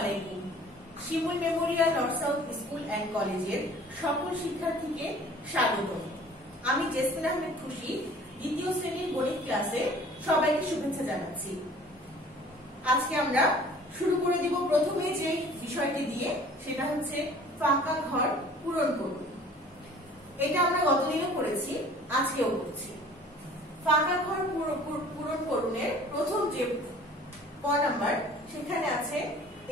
আলাইকুম। Shimul memorial north south school and কলেজের সকল শিক্ষার্থীকে স্বাগত। আমি জেসমিন আহমেদ খুশি দ্বিতীয় শ্রেণীর গণিত ক্লাসে সবাইকে শুভেচ্ছা জানাচ্ছি। আজকে আমরা শুরু করে দিব প্রথমে যে বিষয়টি দিয়ে, সেটা হচ্ছে ফাঁকা ঘর পূরণ করুন। এটা আমরা গতদিনও করেছি, আজকেও করছি। ফাঁকা ঘর পূরণ করুনের প্রথম যে ক নাম্বার, সেখানে আছে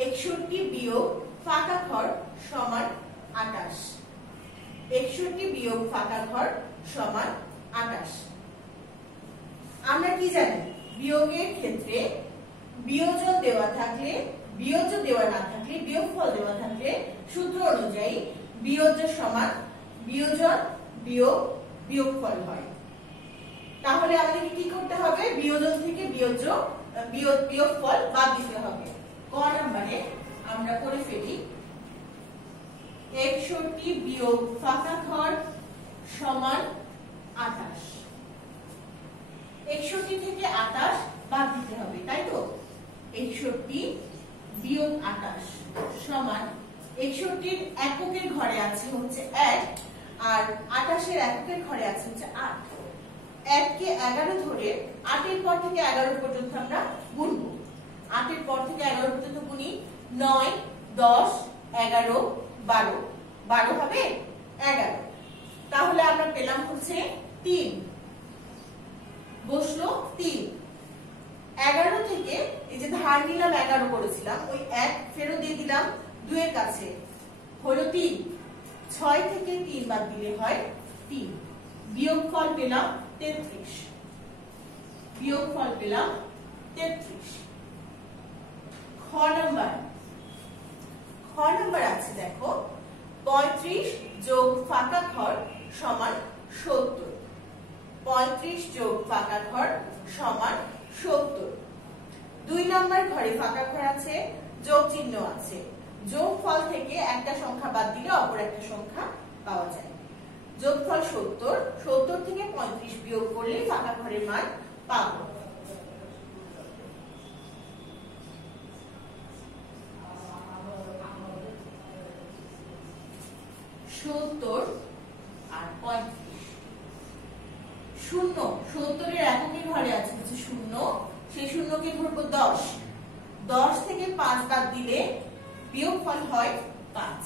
61 বিয়োগ ফাঁকা ঘর সমান 28। 61 বিয়োগ ফাঁকা ঘর সমান 28। আমরা কি জানি, বিয়োগের ক্ষেত্রে বিয়োজন দেওয়া থাকলে, বিয়োজ্য দেওয়া না থাকলে, বিয়োগফল দেওয়া থাকলে সূত্র অনুযায়ী বিয়োজ্য সমান বিয়োজন বিয়োগ বিয়োগফল হয়। তাহলে আমাদের কি করতে হবে? বিয়োজন থেকে বিয়োগফল বাদ দিতে হবে। ক নম্বরে আমরা করে ফেলি 61 বিয়োগ ফাঁকা ঘর সমান 28। 61 থেকে 28 বাদ দিতে হবে, তাই তো? 61 বিয়োগ 28 সমান 61 এককের ঘরে আছে হচ্ছে 1 আর 28 এর এককের ঘরে আছে হচ্ছে 8। 1 কে 11 ধরে 8 এর পর থেকে 11 পর্যন্ত আমরা গুনবো। 8 এর পর থেকে 11 পর্যন্ত গুনি। 9 10 11 12, 12 হবে 11। তাহলে আমরা পেলাম হচ্ছে 3, বসলো 3। 11 থেকে এই যে ধার নিলাম 11 করেছিলাম, ওই 1 ফেরত দিয়ে দিলাম 2 এর কাছে, হলো 3। 6 থেকে 3 বাদ দিলে হয় 3। বিয়োগফল পেলাম 33। বিয়োগফল পেলাম 33। খ নাম্বার আছে দেখো 35 যোগ ফাঁকা ঘর সমান 70। 35 যোগ ফাঁকা ঘর সমান 70। 2 নাম্বার ঘরে ফাঁকা ঘর আছে, যোগ চিহ্ন আছে। যোগফল থেকে একটা সংখ্যা বাদ দিলে অপর একটা সংখ্যা পাওয়া যায়। যোগফল 70। 70 থেকে 35 বিয়োগ করলে ফাঁকা ঘরের মান পাবো। আর 35 শূন্য। 70 এর এককের ঘরে আছে হচ্ছে 0, সেই শূন্যকে ধরবো 10। 10 থেকে 5 বাদ দিলে বিয়োগফল হয় 5।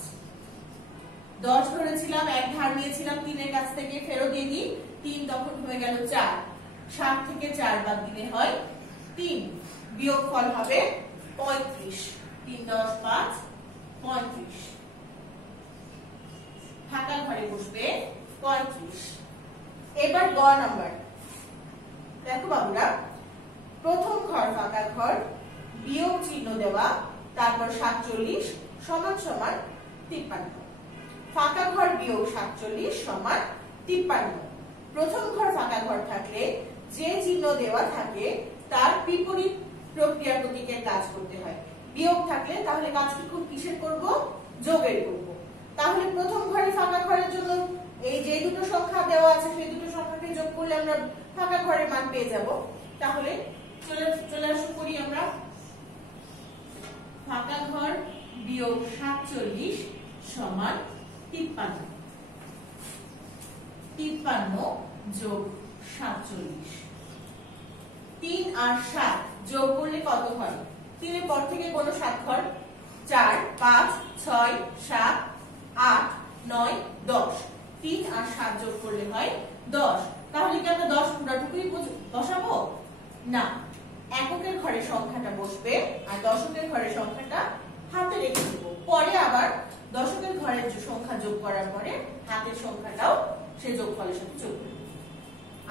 10 ধরেছিলাম, 1 ধার নিয়েছিলাম 3 এর কাছ থেকে, ফেরত দিয়ে দিই 3, তখন হয়ে গেল 4। 7 থেকে 4 বাদ দিলে হয় 3। বিয়োগফল হবে 35। 3 10 5 35। ফাঁকা ঘরে বসবে 35। এবার গ নাম্বার দেখো বাবুরা, প্রথম ঘর ফাঁকা ঘর, বিয়োগ চিহ্ন দেওয়া, তারপর 47 সমান সমান 53। ফাঁকা ঘর বিয়োগ 47 সমান 53। প্রথম ঘর ফাঁকা ঘর থাকলে যে চিহ্ন দেওয়া থাকে তার বিপরীত প্রক্রিয়া প্রতীকের কাজ করতে হয়। বিয়োগ থাকলে তাহলে কাজটি খুব কিসের করব? যোগের করব। তাহলে প্রথম ঘরে ফাঁকা ঘরের জন্য এই যে দুটো সংখ্যা দেওয়া আছে, সেই দুটো সংখ্যাকে যোগ করলে আমরা ফাঁকা ঘরের মান পেয়ে যাব। তাহলে চলে আসুন করি আমরা। ফাঁকা ঘর বিয়োগ 47 সমান 53। 53 যোগ 47। 3 আর 7 যোগ করলে কত হয়? 3 এর পর থেকে কোন 7 ঘর? 4 5 6 7 8 9 10। 3 আর 7 যোগ করলে হয় 10। তাহলে কি আমরা 10 পুরাটুকুই বসাবো? না, এককের ঘরে সংখ্যাটা বসবে আর দশকের ঘরের সংখ্যাটা হাতে রেখে দেব। পরে আবার দশকের ঘরের সংখ্যা যোগ করার পরে হাতের সংখ্যাটাও সে যোগফলের সাথে যোগ করব।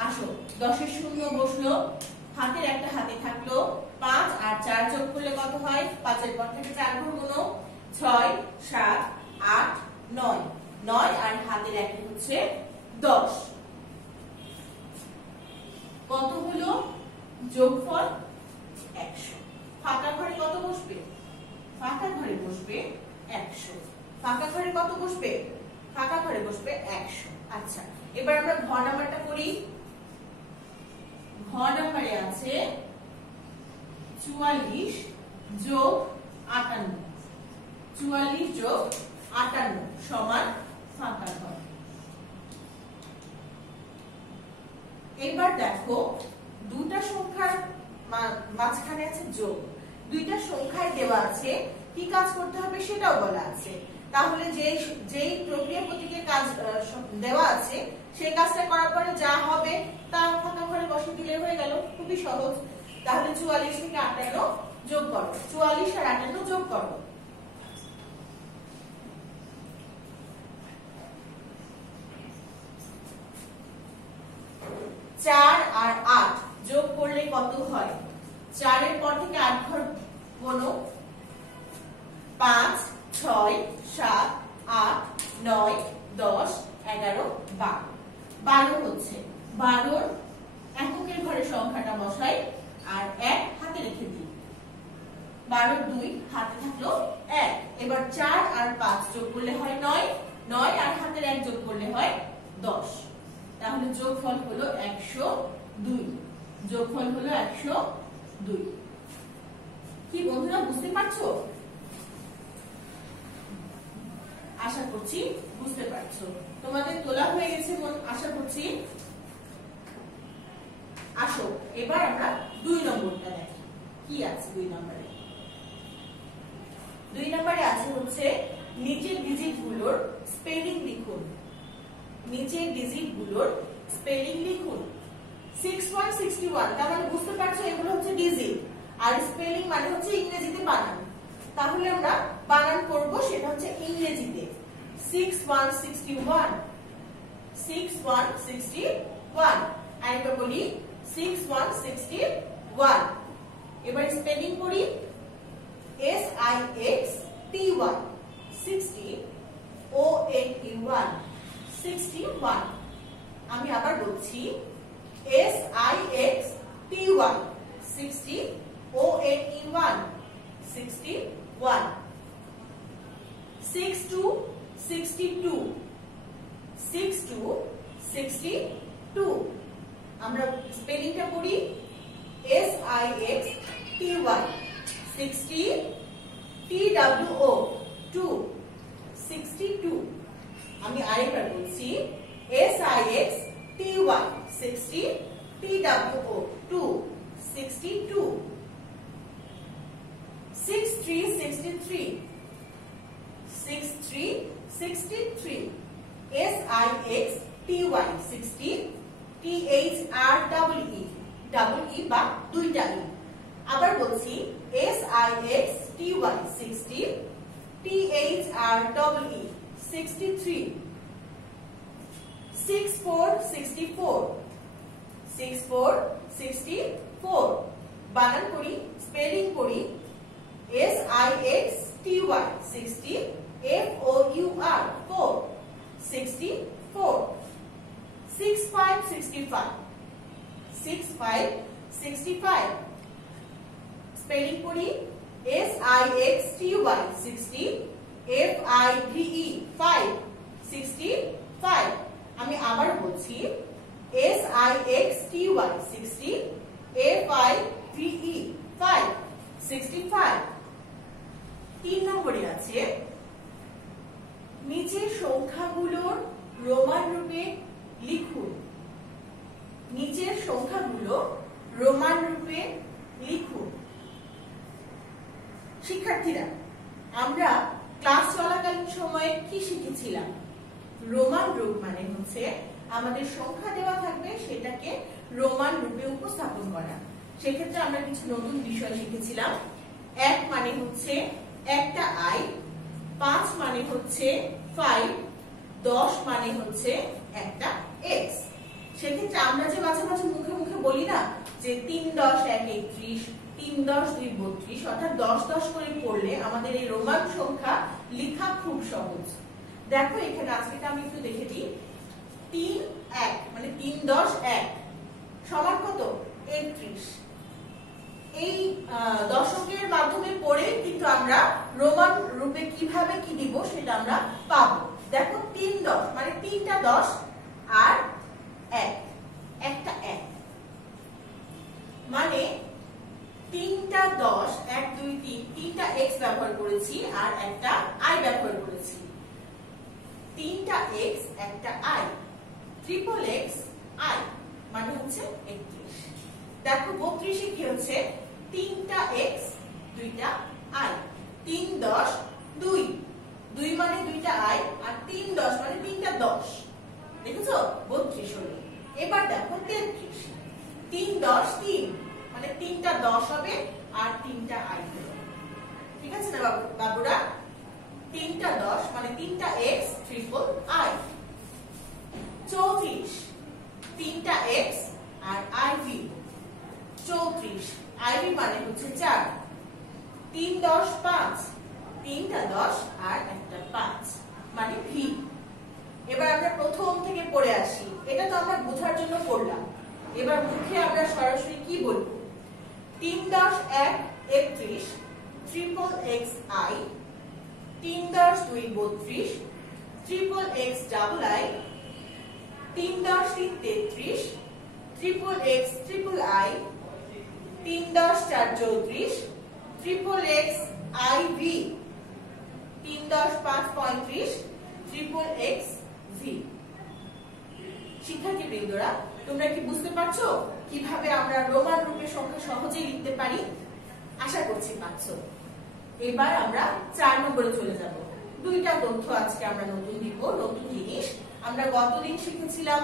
আসো, 10 এর শূন্য বসলো, হাতের একটা হাতে থাকলো। 5 আর 4 যোগ করলে কত হয়? 5 এর পর থেকে 4 ঘর গুনো। 6 7 8 9। 9 আর হাতের একটা হচ্ছে 10। কত হলো? যোগফল 100। ফাঁকা ঘরে কত বসবে? ফাঁকা ঘরে বসবে 100। ফাঁকা ঘরে কত বসবে? ফাঁকা ঘরে বসবে 100। আচ্ছা, এবার আমরা ঘ নাম্বারটা করি। ঘ নাম্বারে আছে 44 যোগ 58। 44 যোগ 58 সমান ফাঁকা ঘর। এবার দেখো দুটা সংখ্যার মাঝখানে আছে যোগ, দুইটা সংখ্যায় দেওয়া আছে কি কাজ করতে হবে সেটাও বলা আছে। তাহলে যেই প্রক্রিয়া প্রতীকের কাজ দেওয়া আছে সেই কাজটা করার পরে যা হবে তা ফাঁকা ঘরে বসে দিলে হয়ে গেল, খুবই সহজ। তাহলে 44 থেকে 58 যোগ করো, 44 আর 58 যোগ করো। 4 আর 8 যোগ করলে কত হয়? 4 এর পর থেকে 8 ঘর গোনো, 5 6 7 8 9 10 11 12। 12 হচ্ছে 12 এককের ঘরে সংখ্যাটা বসাই আর 1 হাতে রেখে দিই। 12 2 হাতে থাকলো 1। এবার 4 আর 5 যোগ করলে হয় 9, 9 আর হাতের 1 যোগ করলে হয় 10। তাহলে যোগফল হলো 102। যোগফল হলো 102। কি বন্ধুরা বুঝতে পারছো? আশা করছি বুঝতে পারছো। তোমাদের তোলা হয়ে গেছে আশা করছি। আসো এবার আমরা 2 নম্বরটা দেখি কি আছে। 2 নম্বরে 2 নম্বরে আছে হচ্ছে নিচের ডিজিট গুলোর স্পেলিং লিখুন। নিচের ডিজিট গুলোর স্পেলিং লিখুন। 6161 তার মানে বুঝতে পারছো এগুলো হচ্ছে ডিজিট আর স্পেলিং মানে হচ্ছে ইংরেজিতে বানান। তাহলে আমরা বানান করব সেটা হচ্ছে ইংরেজিতে। 6161 6161 আরেকবার বলি 6161। এবার স্পেলিং করি SIXTY 60 ONE 61। আমি আবার বলছি SIXTY 60 ONE 61। 62 62 62 62। আমরা স্পেলিংটা করি SIXTY 60 TWO 2 62। আমি আরেকবার বলছি SIXTY 60 TWO 2 62। 6363 6363 SIXTY 60 THREE বা দুইটা ই। আবার বলছি SIXTY 60 THREE 63। 6464 6464 বানান করি স্পেলিং করি SIXTY 60 FOUR 4 64। 6565 6565 স্পেলিং করি SIXTY 60 FIVE 5 65। আমি আবার বলছি SIXTY 60 FIVE 5 65। 3 নম্বরে আছে নিচের সংখ্যাগুলোর রোমান রূপে লিখুন। নিচের সংখ্যাগুলো রোমান রূপে লিখুন। শিক্ষার্থীরা আমরা ক্লাস চলাকালীন সময়ে কি শিখেছিলাম? রোমান রূপ মানে হচ্ছে আমাদের সংখ্যা দেওয়া থাকবে সেটাকে রোমান রূপে উপস্থাপন করা। সেক্ষেত্রে আমরা কিছু নতুন বিষয় শিখেছিলাম। 1 মানে হচ্ছে একটা আই, 5 মানে হচ্ছে 5, 10 মানে হচ্ছে একটা এক্স। সেক্ষেত্রে আমরা যে মাঝে মাঝে মুখে মুখে বলি না যে 3 10 1 31, 3 10 2 32, অর্থাৎ 10 10 করে পড়লে আমাদের এই রোমান সংখ্যা লেখা খুব সহজ। দেখো এখানে আজকেটা আমি একটু দেখে দিই। 3 1 মানে 3 10 1 সমান কত? 31। এই দশকের মাধ্যমে পড়ে কিন্তু আমরা রোমান রূপে কিভাবে কি দিব সেটা আমরা পাবো। দেখো 3 10 মানে 3টা 10 আর 1 একটা 1 মানে তিনটা 10 1 2 3 তিনটা x ব্যবহার করেছি আর একটা i ব্যবহার করেছি। তিনটা x একটা i, ট্রিপল x i মানে হচ্ছে 31। দেখো 32 এ কি হচ্ছে, তিনটা x দুইটা i, 3 10 2, 2 মানে দুইটা i আর 3 10 মানে তিনটা 10, দেখেছো 32 হলো। এবার দেখো 33, 3 10 3 মানে তিনটা 10 হবে আর তিনটা i হবে, ঠিক আছে না বাবুরা? তিনটা 10 মানে তিনটা x ট্রিপল i। 34, তিনটা x আর iv, 34 iv মানে হচ্ছে 4, 3 10 5, তিনটা 10 আর একটা 5 মানে v। এবার আমরা প্রথম থেকে পড়ে আসি, এটা তো আমরা বোঝার জন্য পড়লাম। এবার মুখে আমরা সরাসরি কি বলবো? 3 10 1 31, triple x i, 3 10 2 32, triple x double i, 3 10 3 33, triple x triple i, 3 10 4 34, triple x iv, 3 10 5 35, triple x v। শিক্ষার্থী বৃন্দরা, তোমরা কি বুঝতে পারছো কিভাবে আমরা রোমান রূপে সংখ্যা সহজেই লিখতে পারি? আশা করছি পারছো। এবার আমরা 4 নম্বরে চলে যাব। দুইটা তথ্য আজকে আমরা নতুন দিব, নতুন জিনিস। আমরা গতদিন শিখেছিলাম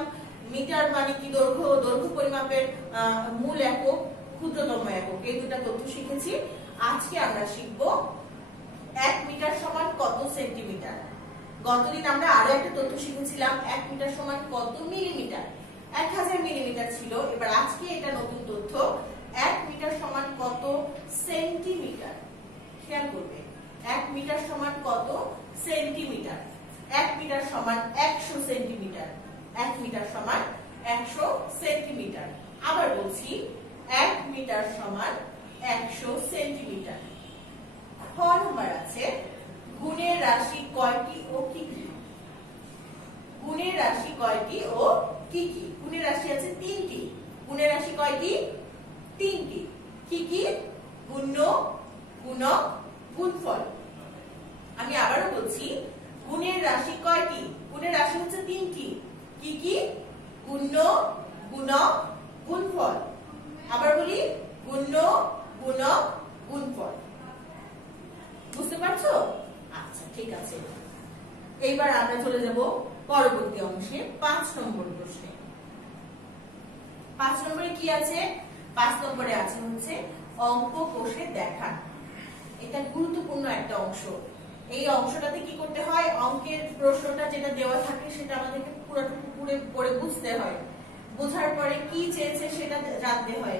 মিটার মানে কি, দৈর্ঘ্য পরিমাপের মূল একক, ক্ষুদ্রতম একক, এই দুটা তথ্য শিখেছি। আজকে আমরা শিখব 1 মিটার সমান কত সেন্টিমিটার। গতদিন আমরা আরো একটা তথ্য শিখেছিলাম 1 মিটার সমান কত মিলিমিটার, 1000 মিলিমিটার ছিল। এবার আজকে এটা নতুন তথ্য, 1 মিটার সমান কত সেন্টিমিটার। খেয়াল করবে, 1 মিটার সমান কত সেন্টিমিটার। 1 মিটার সমান 100 সেন্টিমিটার, 1 মিটার সমান 100 সেন্টিমিটার। আবার বলছি, 1 মিটার সমান 100 সেন্টিমিটার। খ নম্বর আছে, গুণের রাশি কয়টি ও কি কি? গুণের রাশি কয়টি ও কি কি? গুণের রাশি আছে 3টি। গুণের রাশি কয়টি? 3টি। কি কি? গুণ্য, গুণক, গুণফল। আমি আবারও বলছি, গুণের রাশি কয়টি? গুণের রাশি হচ্ছে 3টি। কি কি? গুণ্য, গুণক, গুণফল। আবার বলি, গুণ্য, গুণক, গুণফল। বুঝতে পারছো? আচ্ছা, ঠিক আছে। এইবার আমরা চলে যাব পরবর্তী অংশে, 5 নম্বর প্রশ্নে। 5 নম্বরে কি আছে? 5 নম্বরে আছে হচ্ছে অঙ্ক কষে দেখান। এটা গুরুত্বপূর্ণ একটা অংশ। এই অংশটাতে কি করতে হয়? অঙ্কের প্রশ্নটা যেটা দেওয়া থাকে সেটা আমাদেরকে পুরোটুকু পড়ে বুঝতে হয়। বোঝার পরে কি চেয়েছে সেটা জানতে হয়,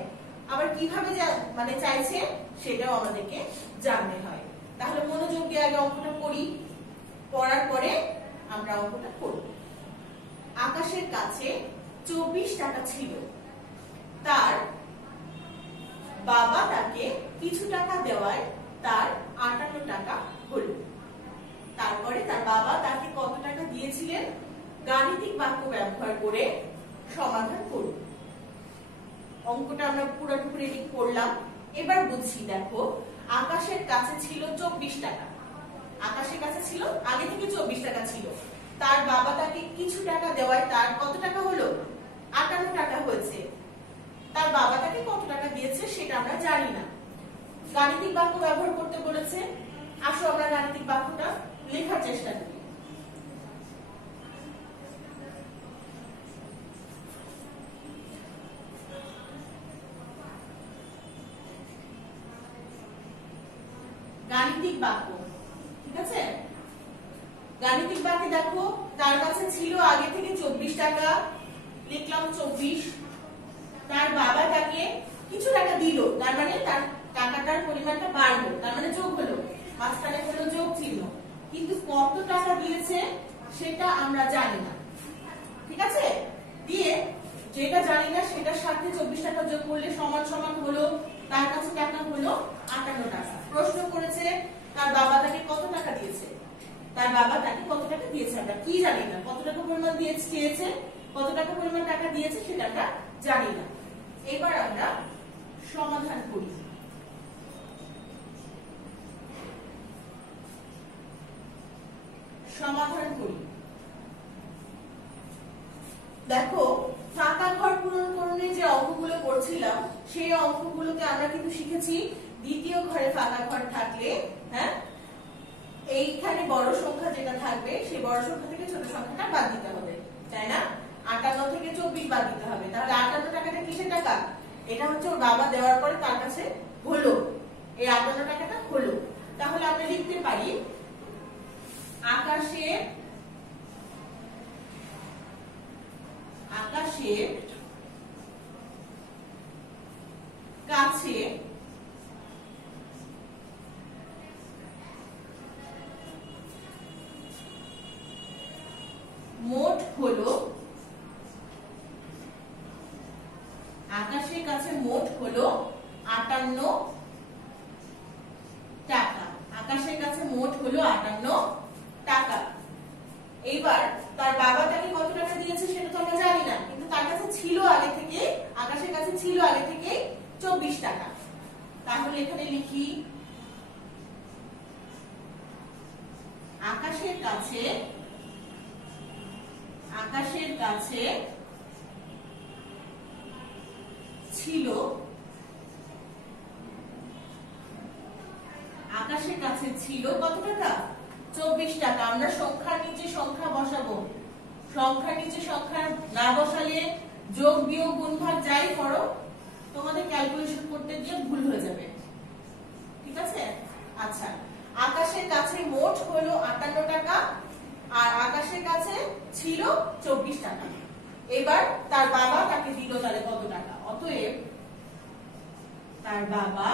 আবার কিভাবে মানে চাইছে সেটাও আমাদেরকে জানতে হয়। তাহলে মনোযোগ দিয়ে আগে অঙ্কটা পড়ি, পড়ার পরে আমরা অঙ্কটা করব। আকাশের কাছে 24 টাকা ছিল, তার বাবা তাকে কিছু টাকা দেওয়ায় তার 58 টাকা হলো। তারপরে তার বাবা তাকে কত টাকা দিয়েছিলেন? গাণিতিক বাক্য ব্যবহার করে সমাধান করুন। অঙ্কটা আমরা পুরোটুকু রেডি করলাম। এবার বুঝছি, দেখো আকাশের কাছে ছিল 24 টাকা। আকাশের কাছে ছিল, আগে থেকে 24 টাকা ছিল। তার বাবা তাকে কিছু টাকা দেওয়ায় তার কত টাকা হলো? 58 টাকা হয়েছে। তার বাবা তাকে কত টাকা দিয়েছে সেটা আমরা জানি না। গাণিতিক বাক্য ব্যবহার করতে বলেছে। আসো আমরা গাণিতিক বাক্যটা লেখার চেষ্টা করি। গাণিতিক বাক্য, ঠিক আছে? গাণিতিক বাক্যে দেখো তার কাছে ছিল আগে থেকে 24 টাকা, লিখলাম 24। তার বাবা তাকে কিছু টাকা দিল, তার মানে তার টাকাটার পরিমাণটা বাড়লো, তার মানে যোগ হলো, মাঝখানে হলো যোগ চিহ্ন। কিন্তু কত টাকা দিয়েছে সেটা আমরা জানি না, ঠিক আছে? দিয়ে যেটা জানি না সেটার সাথে 24 টাকা যোগ করলে সমান সমান হলো, তার কাছে টাকা হলো 58 টাকা। প্রশ্ন করেছে তার বাবা তাকে কত টাকা দিয়েছে। তার বাবা তাকে কত টাকা দিয়েছে আমরা কি জানি না। কত টাকা পরিমাণ দিয়েছে, কত টাকা পরিমাণ টাকা দিয়েছে সেটা আমরা জানি না। এবার আমরা সমাধান করি। দেখো ফাঁকা ঘর পূরণের যে অঙ্কগুলো করছিলাম সেই অঙ্কগুলোতে আমরা কিন্তু শিখেছি দ্বিতীয় ঘরে ফাঁকা ঘর থাকলে, হ্যাঁ, এইখানে বড় সংখ্যা যেটা থাকবে সেই বড় সংখ্যা থেকে ছোট সংখ্যাটা বাদ দিতে হবে, তাই না? 58 থেকে 24 বাদ দিতে হবে। তাহলে 58 টাকাটা কিসের টাকা? এটা হচ্ছে ওর বাবা দেওয়ার পরে তার কাছে হলো, এই 58 টাকাটা হলো। তাহলে আমরা লিখতে পারি আকাশের কাছে মোট হলো, আকাশের কাছে মোট হলো 58 টাকা। আকাশের কাছে মোট হলো 58 টাকা। এইবার তার বাবা তাকে কত টাকা দিয়েছে সেটা তো আমরা জানি না, কিন্তু তার কাছে ছিল আগে থেকে, আকাশের কাছে ছিল আগে থেকে 24 টাকা। তাহলে এখানে লিখি আকাশের কাছে ছিল, আকাশের কাছে ছিল কত টাকা? 24 টাকা। আমরা সংখ্যার নিচে সংখ্যা বসাবো, সংখ্যার নিচে সংখ্যা না বসালে যোগ বিয়োগ গুণ ভাগ যাই করো তোমাদের ক্যালকুলেশন করতে গিয়ে ভুল হয়ে যাবে, ঠিক আছে? আচ্ছা, আকাশের কাছে মোট হলো 58 টাকা আর আকাশের কাছে ছিল 24 টাকা। এবার তার বাবা তাকে দিল তাহলে কত টাকা? অতএব তার বাবা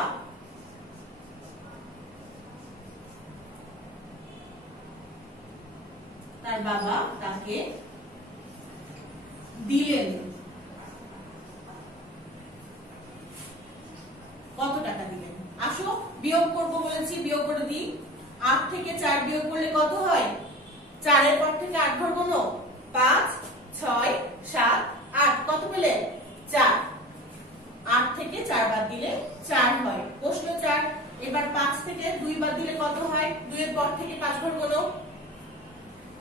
তাকে দিলেন কত টাকা দিলেন? আসো বিয়োগ করবো বলেছি, বিয়োগ করে দিই। 8 থেকে 4 বিয়োগ করলে কত হয়? 4 এর পর থেকে 8 ঘর গুনো, 5 6 7 8, কত পেলে? 4। 8 থেকে 4 বাদ দিলে 4 হয়, প্রশ্ন 4। এবার 5 থেকে 2 বাদ দিলে কত হয়? 2 এর পর থেকে 5 ঘর গুনো,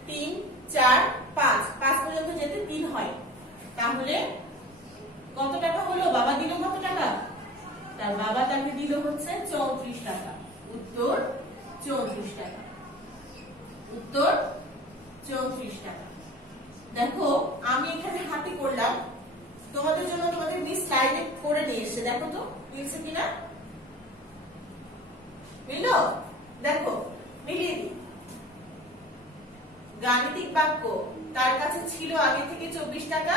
3 4 5, 5 পর্যন্ত যেতে 3 হয়। তাহলে কত টাকা হলো? বাবা দিল কত টাকা? তার বাবা তাকে দিল হচ্ছে 34 টাকা। উত্তর 34 টাকা। উত্তর 34 টাকা। দেখো আমি এখানে হাতে করলাম, তোমাদের জন্য তোমাদের মিস স্লাইডে করে নিয়ে এসেছে, দেখো তো মিলছে কিনা? মিললো? দেখো মিলিয়ে দিই। গাণিতিক বাক্য, তার কাছে ছিল আগে থেকে 24 টাকা,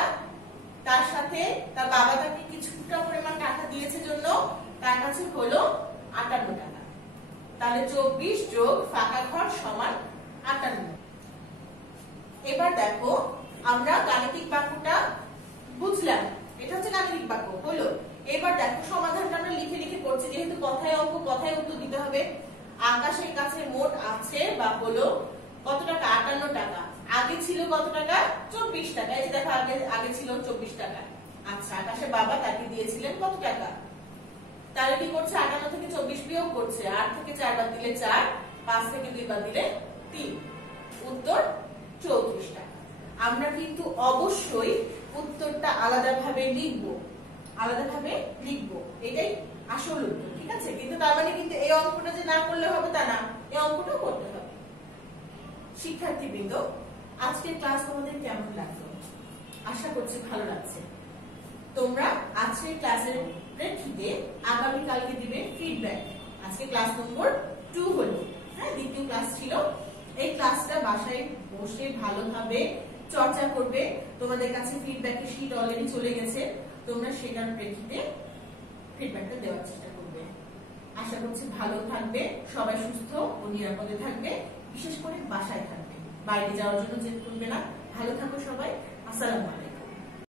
তার সাথে তার বাবা তাকে কিছুটা পরিমাণ টাকা দিয়েছে জন্য তার কাছে হলো 58 টাকা। তাহলে 24 যোগ ফাঁকা ঘর সমান 58। এবার দেখো আমরা গাণিতিক বাক্যটা বুঝলাম, এটা হচ্ছে গাণিতিক বাক্য হলো। এবার দেখো সমাধানটা আমরা লিখে লিখে করছি, যেহেতু কথায় অঙ্ক কথায় উত্তর দিতে হবে। আকাশের কাছে মোট আছে বা হলো কত টাকা? 58 টাকা। আগে ছিল কত টাকা? 24 টাকা। এই যে দেখো আগে ছিল 24 টাকা। আচ্ছা, আকাশের বাবা তাকে দিয়েছিলেন কত টাকা? তাহলে কি করছে? 58 থেকে 24 বিয়োগ করছে, 8 থেকে 4 বাদ দিলে 4, 5 থেকে 2 বাদ দিলে 3। উত্তর 34 টাকা। আমরা কিন্তু অবশ্যই উত্তরটা আলাদাভাবে লিখবো, এটাই আসল উত্তর, ঠিক আছে? কিন্তু তার মানে কিন্তু এই অঙ্কটা যে না করলে হবে তা না, এই অঙ্কটাও করতে হবে। শিক্ষার্থীবৃন্দ, আজকের ক্লাস তোমাদের কেমন লাগলো? আশা করছি ভালো লাগছে। তোমরা আজকের ক্লাসের প্রেক্ষিতে আগামী কালকে দিবে ফিডব্যাক। আজকে ক্লাস নম্বর 2 হলো, হ্যাঁ, দ্বিতীয় ক্লাস ছিল। এই ক্লাসটা বাসায় বসে ভালোভাবে চর্চা করবে। তোমাদের কাছে ফিডব্যাকের শীট অলরেডি চলে গেছে, তোমরা সেটার প্রেক্ষিতে ফিডব্যাকটা দেওয়ার চেষ্টা করবে। আশা করছি ভালো থাকবে, সবাই সুস্থ ও নিরাপদে থাকবে, বিশেষ করে বাসায় থাকবে, বাইরে যাওয়ার জন্য জেদ করবে না। ভালো থাকো সবাই। আসসালামু আলাইকুম।